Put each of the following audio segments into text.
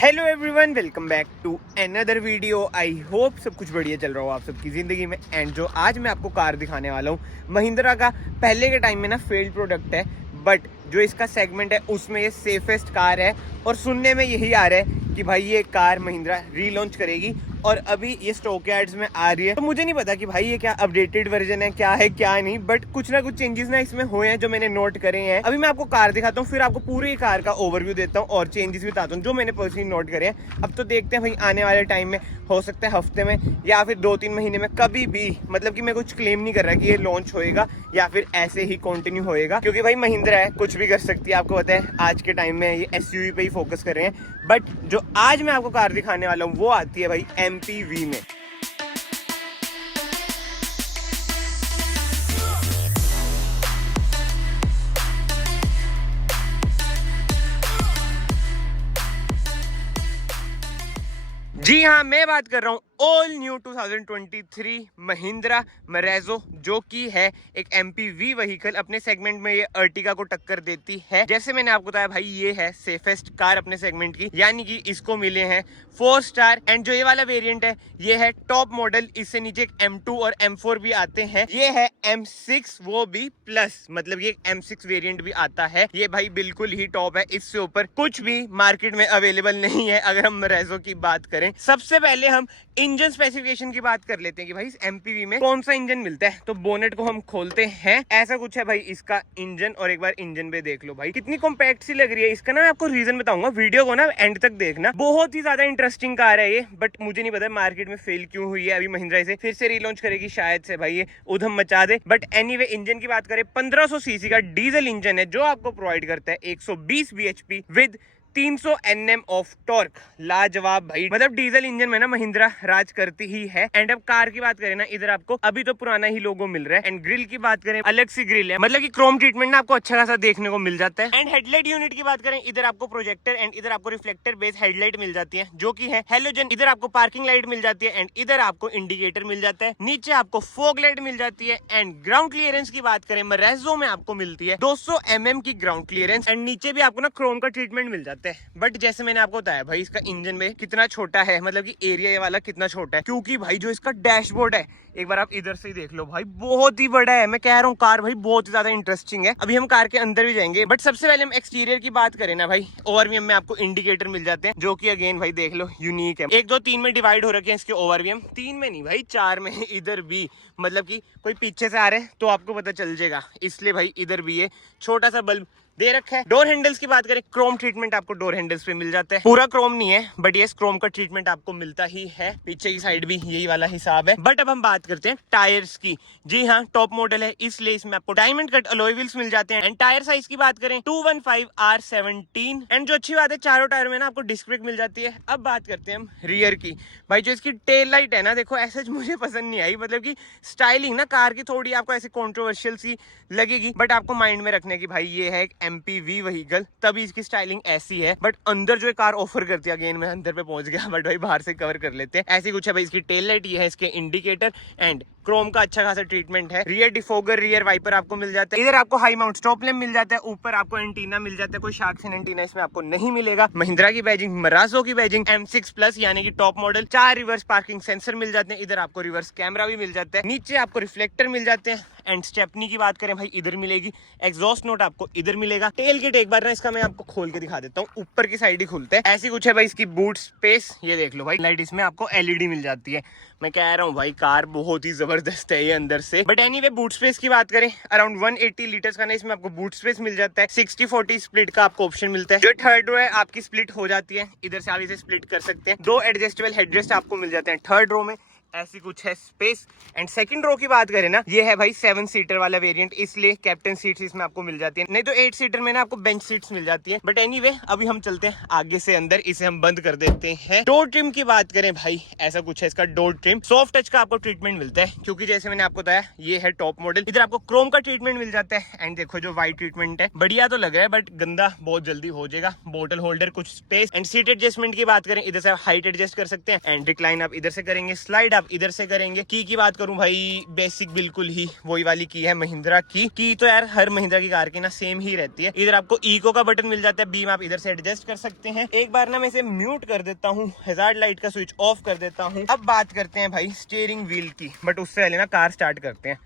Hello everyone, welcome back to another video. I hope सब कुछ बढ़िया चल रहा हो आप सबकी ज़िंदगी में। एंड जो आज मैं आपको कार दिखाने वाला हूँ, महिंद्रा का पहले के टाइम में ना फेल्ड प्रोडक्ट है, बट जो इसका सेगमेंट है उसमें ये सेफेस्ट कार है। और सुनने में यही आ रहा है कि भाई ये कार महिंद्रा रीलॉन्च करेगी और अभी ये स्टॉक यार्ड्स में आ रही है। तो मुझे नहीं पता कि भाई ये क्या अपडेटेड वर्जन है, क्या है क्या नहीं, बट कुछ ना कुछ चेंजेस ना इसमें हुए हैं जो मैंने नोट करे हैं। अभी मैं आपको कार दिखाता हूँ, फिर आपको पूरी कार का ओवरव्यू देता हूँ और चेंजेस भी बताता हूँ जो मैंने पर्सनली नोट करे हैं। अब तो देखते हैं भाई आने वाले टाइम में, हो सकता है हफ्ते में या फिर 2-3 महीने में, कभी भी। मतलब कि मैं कुछ क्लेम नहीं कर रहा कि ये लॉन्च होएगा या फिर ऐसे ही कंटिन्यू होएगा, क्योंकि भाई महिंद्रा है, कुछ भी कर सकती है। आपको पता है आज के टाइम में ये एसयूवी पे ही फोकस कर रहे हैं। बट जो आज मैं आपको कार दिखाने वाला हूँ वो आती है भाई एमपीवी में। जी हाँ, मैं बात कर रहा हूँ ऑल न्यू 2023 महिंद्रा मरेजो, जो कि है एक एमपीवी व्हीकल। अपने सेगमेंट में ये अर्टिगा को टक्कर देती है। जैसे मैंने आपको बताया भाई, ये है सेफेस्ट कार अपने सेगमेंट की, यानी कि इसको मिले हैं 4 स्टार। एंड जो ये वाला वेरिएंट है ये है टॉप मॉडल। इससे नीचे एक M2 और M4 भी आते हैं। ये है M6, वो भी प्लस, मतलब ये M6 वेरिएंट भी आता है। ये भाई बिल्कुल ही टॉप है, इससे ऊपर कुछ भी मार्केट में अवेलेबल नहीं है अगर हम मरेजो की बात करें। सबसे पहले हम इंजन स्पेसिफिकेशन की बात कर लेते हैं कि भाई इस एमपीवी में कौन सा इंजन मिलता है। तो बोनेट को हम खोलते हैं, ऐसा कुछ है भाई इसका इंजन। और एक बार इंजन पे देख लो भाई, कितनी कॉम्पैक्ट सी लग रही है। इसका ना मैं आपको रीजन बताऊंगा, वीडियो को ना एंड तक देखना। बहुत ही ज्यादा इंटरेस्टिंग कार है ये, बट मुझे नहीं पता मार्केट में फेल क्यों हुई है। अभी महिंद्रा इसे फिर से रीलॉन्च करेगी, शायद से भाई ये उधम मचा दे। बट एनीवे, इंजन की बात करें, 1500 सीसी का डीजल इंजन है जो आपको प्रोवाइड करता है 120 bhp with 300 Nm of torque. लाजवाब भाई, मतलब डीजल इंजन में ना महिंद्रा राज करती ही है। एंड अब कार की बात करें ना, इधर आपको अभी तो पुराना ही लोगो मिल रहा है। एंड ग्रिल की बात करें, अलग सी ग्रिल है, मतलब कि क्रोम ट्रीटमेंट ना आपको अच्छा खासा देखने को मिल जाता है। एंड हेडलाइट यूनिट की बात करें, इधर आपको प्रोजेक्टर एंड इधर आपको रिफ्लेक्टर बेस हेडलाइट मिल जाती है जो की है हेलोजन। इधर आपको पार्किंग लाइट मिल जाती है एंड इधर आपको इंडिकेटर मिल जाता है। नीचे आपको फॉग लाइट मिल जाती है। एंड ग्राउंड क्लियरेंस की बात करें, मरेजो में आपको मिलती है 200 mm की ग्राउंड क्लियरेंस। एंड नीचे भी आपको ना क्रोम का ट्रीटमेंट मिल जाता है। बट जैसे मैंने आपको बताया भाई, इसका इंजन में कितना छोटा है, मतलब कि एरिया ये वाला कितना छोटा है, क्योंकि भाई जो इसका डैशबोर्ड है, एक बार आप इधर से ही देख लो भाई, बहुत ही बड़ा है। मैं कह रहा हूँ कार भाई बहुत ही ज्यादा इंटरेस्टिंग है। अभी हम कार के अंदर भी जाएंगे, बट सबसे पहले हम एक्सटीरियर की बात करें ना भाई, ओवरवीएम में आपको इंडिकेटर मिल जाते हैं जो कि अगेन भाई देख लो यूनिक है। 1 2 3 में डिवाइड हो रखे हैं इसके ओवरवीएम, 3 में नहीं भाई 4 में। इधर भी, मतलब कि कोई पीछे से आ रहे हैं तो आपको पता चल जाएगा, इसलिए भाई इधर भी ये छोटा सा बल्ब दे रखा है। डोर हैंडल्स की बात करें, क्रोम ट्रीटमेंट आपको डोर हैंडल्स पे मिल जाता है। पूरा क्रोम नहीं है, बट ये क्रोम का ट्रीटमेंट आपको मिलता ही है। पीछे की साइड भी यही वाला हिसाब है। बट अब हम बात करते हैं टायर्स की। जी हाँ, टॉप मॉडल है, इसलिए इसमें आपको डायमंड कट अलॉय व्हील्स मिल जाते हैं। एंड टायर साइज की बात करें 215R17। एंड जो अच्छी बात है, चारों टायर में ना आपको डिस्क ब्रेक मिल जाती है। अब बात करते हैं हम रियर की। भाई जो इसकी टेल लाइट है ना, देखो ऐसे मुझे पसंद नहीं आई, मतलब की स्टाइलिंग ना कार की थोड़ी आपको ऐसे कॉन्ट्रोवर्शियल सी लगेगी। बट आपको माइंड में रखने की भाई ये है एक एमपीवी व्हीकल, तभी इसकी स्टाइलिंग ऐसी है। बट अंदर जो कार ऑफर करती है, अगेन मैं अंदर पे पहुंच गया, बट भाई बाहर से कवर कर लेते हैं। ऐसी कुछ है भाई इसकी टेल लाइट, ये है इसके इंडिकेटर एंड क्रोम का अच्छा खासा ट्रीटमेंट है। रियर डिफोगर, रियर वाइपर आपको मिल जाता है। इधर आपको हाई माउंट स्टॉप लैम्प मिल जाता है। ऊपर आपको एंटीना मिल जाता है, कोई शार्क फिन एंटीना इसमें आपको नहीं मिलेगा। महिंद्रा की बैजिंग, मराजो की बैजिंग, M6 प्लस यानी कि top model. 4 reverse parking sensor मिल जाते हैं। इधर आपको रिवर्स कैमरा भी मिल जाता है। नीचे आपको रिफ्लेक्टर मिल जाते हैं। एंड स्टेपनी की बात करें भाई, इधर मिलेगी। एग्जॉस्ट नोट आपको इधर मिलेगा। टेल किट एक बार ना इसका मैं आपको खोल के दिखा देता हूँ, ऊपर की साइड ही खुलता है। ऐसी कुछ है भाई इसकी बूट स्पेस, ये देख लो भाई। लाइट इसमें आपको LED मिल जाती है। मैं कह रहा हूँ भाई कार बहुत ही जबरदस्त है ये अंदर से। बट एनीवे, बूट स्पेस की बात करें, अराउंड 180 लीटर्स का ना इसमें आपको बूट स्पेस मिल जाता है। 60-40 स्प्लिट का आपको ऑप्शन मिलता है। जो थर्ड रो है आपकी स्प्लिट हो जाती है, इधर से आप इसे स्प्लिट कर सकते हैं। 2 एडजस्टेबल हेडरेस्ट आपको मिल जाते हैं थर्ड रो में। ऐसी कुछ है स्पेस। एंड सेकंड रो की बात करें ना, ये है भाई 7 सीटर वाला वेरिएंट, इसलिए कैप्टन सीट्स इसमें आपको मिल जाती है। नहीं तो 8 सीटर में ना आपको बेंच सीट्स मिल जाती है। बट एनीवे, अभी हम चलते हैं आगे से अंदर, इसे हम बंद कर देते हैं। डोर ट्रिम की बात करें भाई, ऐसा कुछ है इसका डोर ट्रिम। सॉफ्ट टच का आपको ट्रीटमेंट मिलता है, क्योंकि जैसे मैंने आपको बताया ये है टॉप मॉडल। इधर आपको क्रोम का ट्रीटमेंट मिल जाता है। एंड देखो जो व्हाइट ट्रीटमेंट है, बढ़िया तो लग रहा है, बट गंदा बहुत जल्दी हो जाएगा। बोटल होल्डर, कुछ स्पेस। एंड सीट एडजस्टमेंट की बात करें, इधर से हाइट एडजस्ट कर सकते हैं। एंड रिक्लाइन आप इधर से करेंगे, स्लाइड आप इधर से करेंगे। की बात करूं भाई, बेसिक बिल्कुल ही वही वाली की है महिंद्रा की तो यार हर महिंद्रा की कार की ना सेम ही रहती है। इधर आपको इको का बटन मिल जाता है, बीम आप इधर से एडजस्ट कर सकते हैं। एक बार ना मैं इसे म्यूट कर देता हूँ, हैजार्ड लाइट का स्विच ऑफ कर देता हूँ। अब बात करते हैं भाई स्टीयरिंग व्हील की, बट उससे पहले ना कार स्टार्ट करते हैं।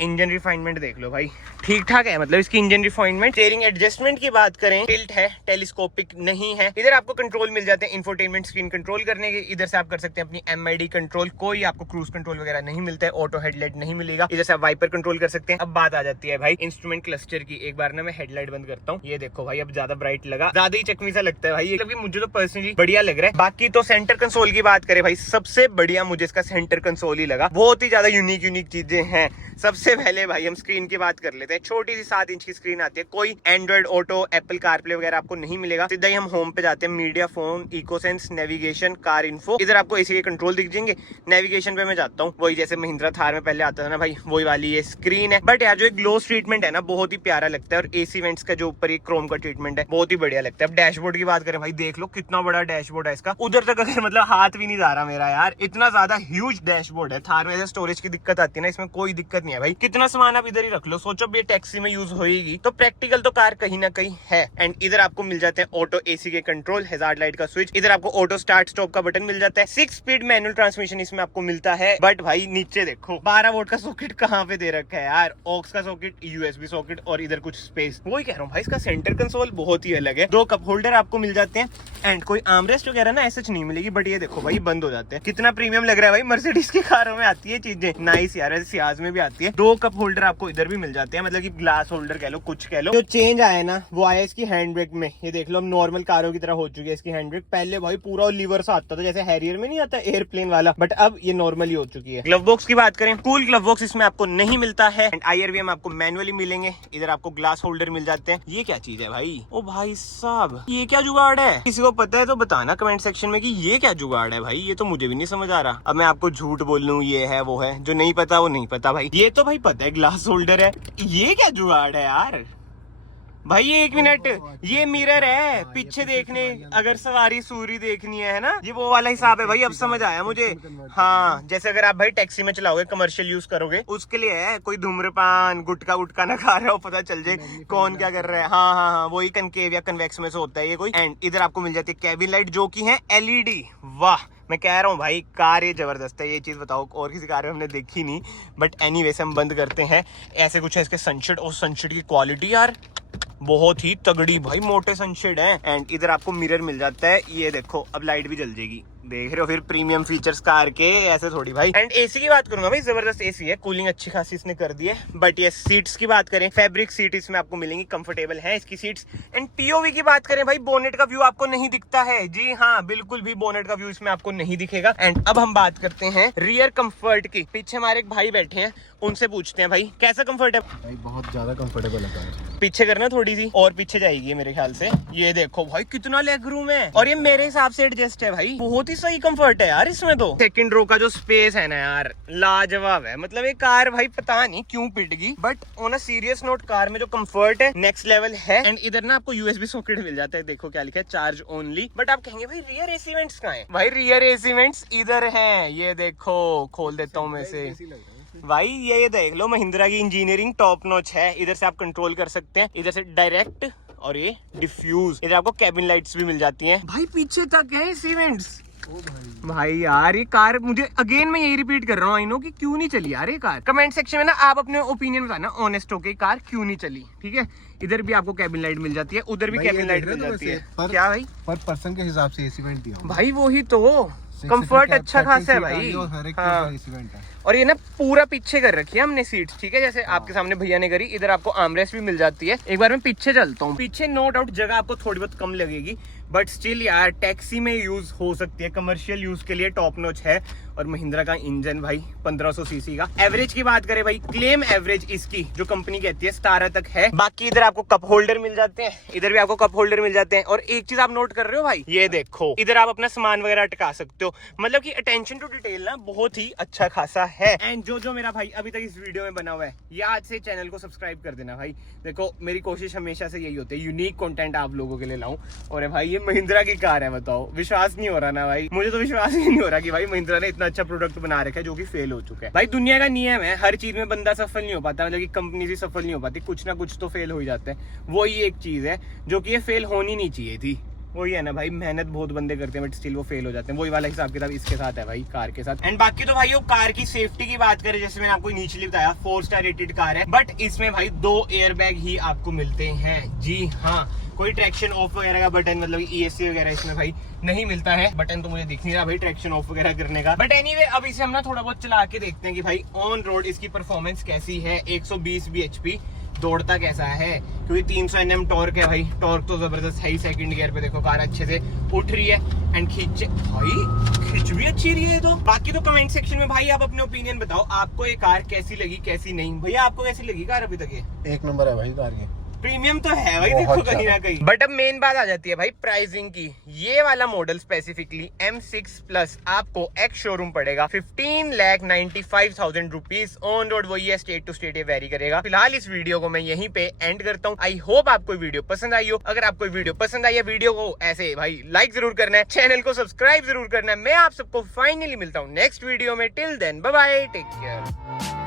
इंजन रिफाइनमेंट देख लो भाई, ठीक ठाक है, मतलब इसकी इंजन रिफाइनमेंट। स्टीयरिंग एडजस्टमेंट की बात करें, टिल्ट है, टेलीस्कोपिक नहीं है। इधर आपको कंट्रोल मिल जाते हैं इंफोटेनमेंट स्क्रीन कंट्रोल करने के। इधर से आप कर सकते हैं अपनी MID कंट्रोल, कोई आपको क्रूज कंट्रोल वगैरह नहीं मिलता है, ऑटो हेडलाइट नहीं मिलेगा। इधर से आप वाइपर कंट्रोल कर सकते हैं। अब बात आ जाती है भाई इंस्ट्रूमेंट क्लस्टर की। एक बार ना मैं हेडलाइट बंद करता हूँ, ये देखो भाई अब ज्यादा ब्राइट लगा, ज्यादा ही चकमी सा लगता है भाई, ये मुझे तो पर्सनली बढ़िया लग रहा है। बाकी तो सेंटर कंसोल की बात करें भाई, सबसे बढ़िया मुझे इसका सेंटर कंसोल ही लगा। बहुत ही ज्यादा यूनिक चीजें हैं। सबसे पहले भाई हम स्क्रीन की बात कर लेते हैं। छोटी सी 7 इंच की स्क्रीन आती है, कोई एंड्रॉइड ऑटो, एप्पल कारप्ले वगैरह आपको नहीं मिलेगा। सीधा ही हम होम पे जाते हैं, media, phone, ecosense, navigation, car info. इधर आपको एसी के कंट्रोल दिख जाएंगे। नेविगेशन पे मैं जाता हूँ, वही जैसे महिंद्रा थार में पहले आता था ना भाई, वही वाली ये स्क्रीन है। बट यार जो एक ग्लोस ट्रीटमेंट है ना, बहुत ही प्यारा लगता है। और एसी वेंट्स का जो ऊपर एक क्रोम का ट्रीटमेंट है, बहुत ही बढ़िया लगता है। अब डैशबोर्ड की बात करें भाई, देख लो कितना बड़ा डैशबोर्ड है इसका। उधर तक अगर मतलब हाथ भी नहीं जा रहा मेरा यार, इतना ज्यादा ह्यूज डैशबोर्ड है। थार में स्टोरेज की दिक्कत आती है ना, इसमें कोई दिक्कत नहीं है भाई। कितना सामान आप इधर ही रख लो, सोचो ये टैक्सी में यूज होएगी तो प्रैक्टिकल तो कार कहीं ना कहीं है। एंड इधर आपको मिल जाते हैं ऑटो एसी के कंट्रोल, हैजार्ड लाइट का स्विच। इधर आपको ऑटो स्टार्ट स्टॉप का बटन मिल जाता है। 6 स्पीड मैनुअल ट्रांसमिशन इसमें आपको मिलता है। बट भाई नीचे देखो 12 वोल्ट का सॉकेट कहाँ पे दे रखा है यार, ऑक्स का सॉकेट, USB सॉकेट और इधर कुछ स्पेस। वही कह रहा हूँ भाई, इसका सेंटर कंसोल बहुत ही अलग है। 2 कप होल्डर आपको मिल जाते हैं एंड कोई आर्मरेस्ट वगैरह ना ऐसे नहीं मिलेगी। बट ये देखो भाई बंद हो जाते हैं, कितना प्रीमियम लग रहा है भाई। मर्सिडीज की कारों में आती है चीजें नाइस यार, ऐसे सियाज में भी आती है। 2 कप होल्डर आपको इधर भी मिल जाते हैं, मतलब कि ग्लास होल्डर कह लो, कुछ कह लो। जो चेंज आया ना वो आया इसकी हैंड ब्रेक में। ये देख लो अब नॉर्मल कारों की तरह हो चुकी है इसकी हैंड ब्रेक। पहले भाई पूरा लीवर सा आता था, जैसे हैरियर में नहीं आता एयरप्लेन वाला, बट अब ये नॉर्मली हो चुकी है। ग्लव बॉक्स की बात करें, कूल ग्लव बॉक्स इसमें आपको नहीं मिलता है। एंड IRVM आपको मैनुअली मिलेंगे। इधर आपको ग्लास होल्डर मिल जाते हैं। ये क्या चीज है भाई, ओ भाई साहब ये क्या जुगाड़ है? किसी को पता है तो बताना कमेंट सेक्शन में कि ये क्या जुगाड़ है भाई, ये तो मुझे भी नहीं समझ आ रहा। अब मैं आपको झूठ बोल लूं ये है वो है, जो नहीं पता वो नहीं पता भाई। ये तो भाई पता है ग्लास होल्डर है, ये क्या जुगाड़ है यार भाई। ये 1 मिनट, ये मिरर है पीछे देखने, अगर सवारी सूरी देखनी है ना, ये वो वाला हिसाब है भाई। अब समझ आया मुझे। हाँ, जैसे अगर आप भाई टैक्सी में चलाओगे, कमर्शियल यूज करोगे, उसके लिए है। कोई धूम्रपान गुटखा उटका ना खा रहा हो, पता चल जाए कौन क्या कर रहा है। हाँ, वही कनकेव या कन्वेक्स में से होता है ये कोई। एंड इधर आपको मिल जाती है कैबिन लाइट, जो की है LED। वाह, मैं कह रहा हूँ भाई कार ये जबरदस्त है। ये चीज बताओ और किसी कार में हमने देखी नहीं। बट एनीवेज हम बंद करते हैं। ऐसे कुछ है इसके सनशेड, और सनशेड की क्वालिटी यार बहुत ही तगड़ी भाई, मोटे सनशेड है। एंड इधर आपको मिरर मिल जाता है, ये देखो अब लाइट भी जल जाएगी, देख रहे हो। फिर प्रीमियम फीचर्स कार के, ऐसे थोड़ी भाई। एंड एसी की बात करूंगा भाई, जबरदस्त एसी है, कूलिंग अच्छी खासी इसने कर दी है। बट ये सीट्स की बात करें, फैब्रिक सीट इसमें आपको मिलेंगी, कंफर्टेबल है इसकी सीट्स। एंड POV की बात करें भाई, बोनेट का व्यू आपको नहीं दिखता है। जी हाँ, बिल्कुल भी बोनेट का व्यू इसमें आपको नहीं दिखेगा। एंड अब हम बात करते हैं रियर कंफर्ट की। पीछे हमारे एक भाई बैठे हैं, उनसे पूछते हैं भाई कैसा कंफर्ट है भाई। बहुत ज्यादा कंफर्टेबल है। पीछे करना थोड़ी सी और पीछे जाएगी मेरे ख्याल से। ये देखो भाई कितना लेग रूम है, और ये मेरे हिसाब से एडजस्ट है भाई। बहुत ही सही कंफर्ट है यार इसमें तो। सेकंड रो का जो स्पेस है ना यार, लाजवाब है। मतलब ये कार भाई पता नहीं क्यों पिट गई, but on a serious note car में जो कंफर्ट है नेक्स्ट लेवल है। एंड इधर ना आपको USB सॉकेट मिल जाता है, देखो क्या लिखा है, चार्ज ओनली। बट आप कहेंगे भाई रियर एसी वेंट्स कहाँ है? भाई रियर एसी वेंट्स इधर हैं, ये देखो, खोल देता हूँ मैं से भाई। ये देख लो, महिंद्रा की इंजीनियरिंग टॉप नॉच है। इधर से आप कंट्रोल कर सकते हैं, इधर से डायरेक्ट, और ये डिफ्यूज। इधर आपको कैबिन लाइट्स भी मिल जाती हैं भाई, पीछे तक है इवेंट्स। भाई यार ये कार, मुझे अगेन मैं यही रिपीट कर रहा हूँ, आई नो कि क्यों नहीं चली यार ये कार। कमेंट सेक्शन में ना आप अपने ओपिनियन बताना ऑनेस्ट होके, कार क्यों नहीं चली, ठीक है। इधर भी आपको कैबिन लाइट मिल जाती है, उधर भी कैबिन लाइट मिल जाती है। क्या भाई, पर पर्सन के हिसाब से एसी वेंट दिया भाई, वही तो कंफर्ट अच्छा खासा है भाई। हाँ, और ये ना पूरा पीछे कर रखी है हमने सीट्स, ठीक है, जैसे आपके सामने भैया ने करी। इधर आपको आर्मरेस्ट भी मिल जाती है। एक बार मैं पीछे चलता हूँ, पीछे नो डाउट जगह आपको थोड़ी बहुत कम लगेगी, बट स्टिल यार टैक्सी में यूज हो सकती है, कमर्शियल यूज के लिए टॉप नॉच है। और महिंद्रा का इंजन भाई 1500 सीसी का। एवरेज की बात करें भाई, क्लेम एवरेज इसकी जो कंपनी कहती है 17 तक है। बाकी इधर आपको कप होल्डर मिल जाते हैं, इधर भी आपको कप होल्डर मिल जाते हैं। और एक चीज आप नोट कर रहे हो भाई, ये देखो इधर आप अपना सामान वगैरह टिका सकते हो। मतलब कि अटेंशन टू डिटेल ना बहुत ही अच्छा खासा है। एंड जो मेरा भाई अभी तक इस वीडियो में बना हुआ है, ये आज से चैनल को सब्सक्राइब कर देना भाई। देखो मेरी कोशिश हमेशा से यही होती है, यूनिक कंटेंट आप लोगों के लिए लाऊं। और भाई ये महिंद्रा की कार है, बताओ विश्वास नहीं हो रहा ना भाई, मुझे तो विश्वास ही नहीं हो रहा कि भाई महिंद्रा ने इतना अच्छा प्रोडक्ट बना रखा है जो कि फेल हो चुका है। भाई दुनिया का नियम है, हर चीज में बंदा सफल नहीं हो पाता, मतलब कि कंपनी से सफल नहीं हो पाती, कुछ ना कुछ तो फेल हो ही जाता है। वही एक चीज है जो कि ये फेल होनी नहीं चाहिए थी। वही है ना भाई, मेहनत बहुत बंदे करते हैं बट स्टिल वो फेल हो जाते हैं। वही वाला हिसाब किताब इसके साथ है भाई, कार के साथ। एंड बाकी तो भाई वो कार की सेफ्टी की बात करें, जैसे मैंने आपको इनिशियली बताया 4 स्टार रेटेड कार है, बट इसमें भाई 2 एयरबैग ही आपको मिलते हैं। जी हाँ, कोई ट्रैक्शन ऑफ वगैरह का बटन, मतलब ESC वगैरह इसमें भाई नहीं मिलता है। बटन तो मुझे दिख नहीं रहा भाई ट्रैक्शन ऑफ वगैरह करने का, बट एनीवे अब इसे हम ना थोड़ा बहुत चला के देखते हैं कि भाई ऑन रोड इसकी परफॉर्मेंस कैसी है। 120 bhp दौड़ता कैसा है, क्योंकि 300 Nm टॉर्क है भाई, टॉर्क तो जबरदस्त है ही। सेकंड गियर पे देखो कार अच्छे से उठ रही है एंड खिंच भी अच्छी रही है। तो बाकी तो कमेंट सेक्शन में भाई आप अपने ओपिनियन बताओ, आपको ये कार कैसी लगी कैसी नहीं। भैया आपको कैसी लगी कार अभी तक? ये 1 नंबर है भाई कार की, प्रीमियम तो है भाई, देखो कहीं ना कहीं। बट अब मेन बात आ जाती है भाई प्राइसिंग की। ये वाला मॉडल स्पेसिफिकली M6 प्लस आपको एक्स शोरूम पड़ेगा 15,95,000 रुपीज। ऑन रोड वही है, स्टेट टू स्टेट ये वेरी करेगा। फिलहाल इस वीडियो को मैं यहीं पे एंड करता हूँ। आई होप आपको वीडियो पसंद आई हो। अगर आपको वीडियो पसंद आई है, वीडियो को ऐसे भाई लाइक जरूर करना है, चैनल को सब्सक्राइब जरूर करना है। मैं आप सबको फाइनली मिलता हूँ नेक्स्ट वीडियो में। Till then bye bye, take care.